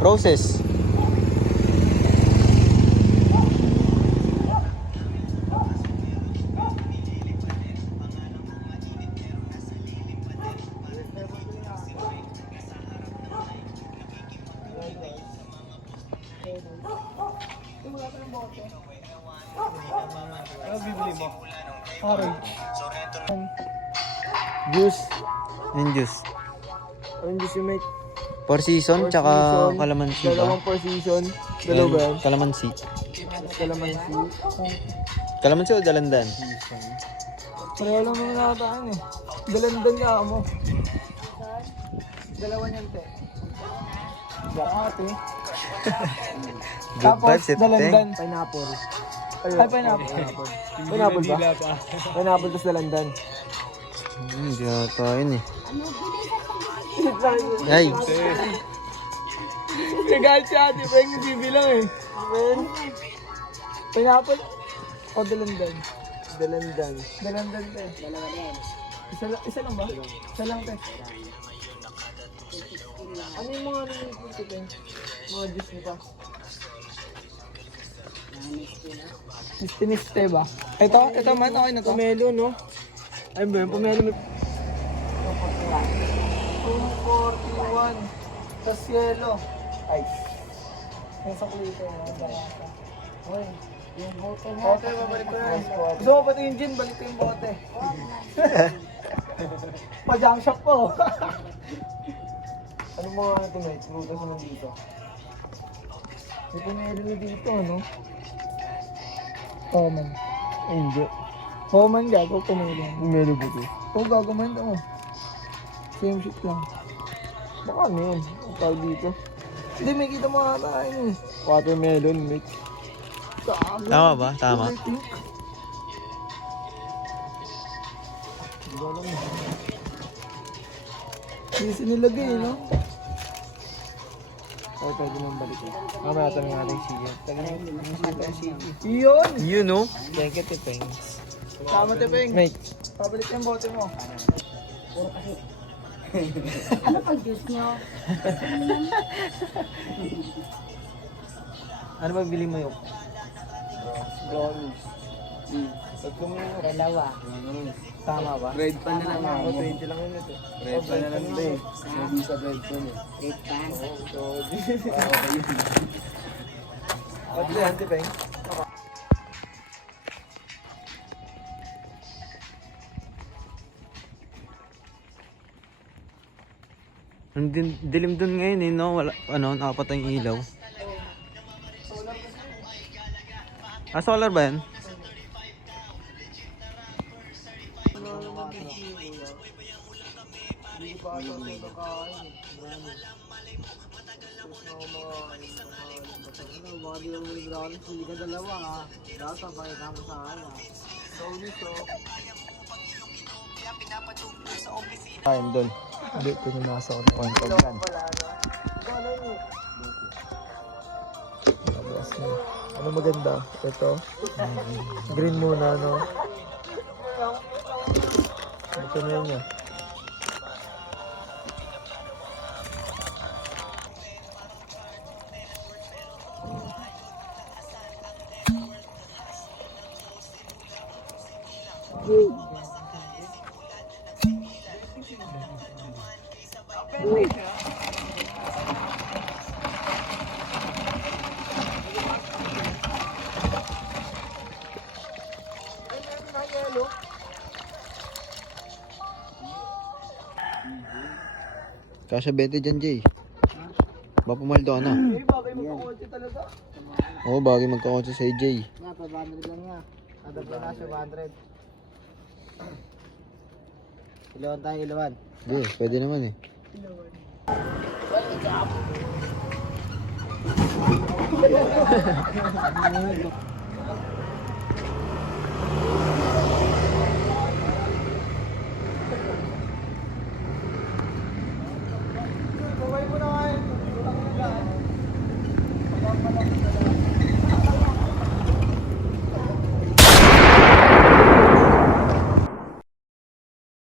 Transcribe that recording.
Process. Ano bibili mo? Orange. Juice. Yung juice. Orange juice yung mate. 4 season, Four tsaka season, calamansi ba? Dalawang 4 season. Dalawa ba yan? Calamansi. Tapos calamansi. Calamansi o dalandan? Pareho lang naman nakataan eh. Dalandan nga mo. Dalawa niyan, te. Ate. Good vibes, ito, te. dalandan. Pineapple. Ay, pineapple. Pineapple ba? Pineapple tapos dalandan. Hindi ata yun eh. Ay, Nagalit si ate, pero yung bibilang eh. Pineapple o dalandan? Dalandan. Dalandan, te. Isa lang ba? Isa lang, te. Ano yung mga ano yung te? Mga juice nito? Mistiniste ba? Ito man, okay na to. Pomelo, no? Ay ba yung pomelo may... 241. Tapos yelo. Ay. Yung sa kulito. Uy. Yung bote mo. Bote, babalik ko yan. Gusto mo pati yung gin, balik ko yung bote. Pa-junk shop po. Ano mga ito mate? Lutas naman dito. May pomelo na dito, no? Common. Ay, hindi. Common gago, pomelo. Pomelo ba ito? Oo, gago man ito. Same shit lang. Baka ano yun? Ang tawag dito. Hindi, may kita mga kain eh. Watermelon mix. Gago. tama ba? Tama. I think. Hindi ko alam. Hindi sinilagay eh, no? Okay, pwede mong balik eh. Mamaya tanong natin yung sige. Tagal yung sige. Yun! You know? Thank you, Tepeng. Tama, Tepeng. Mate. Pabalik yung bote mo. Ano pag juice nyo? Ano ba bili mo yung? Brownies. Tatlong dalawa. Tama ba? Red pan na lang Tama, ako. 20 lang yun ito. Red pan na lang ba eh. Sabi sa red pan eh. Red pan. Okay yun. At yan, Tepeng. Ang dilim dun ngayon eh, no? Wala, ano, nakapatay yung ilaw. Ah, solar ba yan? Time doon. Hindi, pinumasa ko na point of yan. Ano maganda? Ito. Green muna, no? Ito na yun niya. Kasha 20 dyan, Jay. Ba pumaldo ka na? Eh, bagay magkakotse talaga. Oo, bagay magkakotse sa Jay. Nga, 500 lang nga. Ada pa na 500. Ilawan tayo, ilawan. Hindi, pwede naman eh.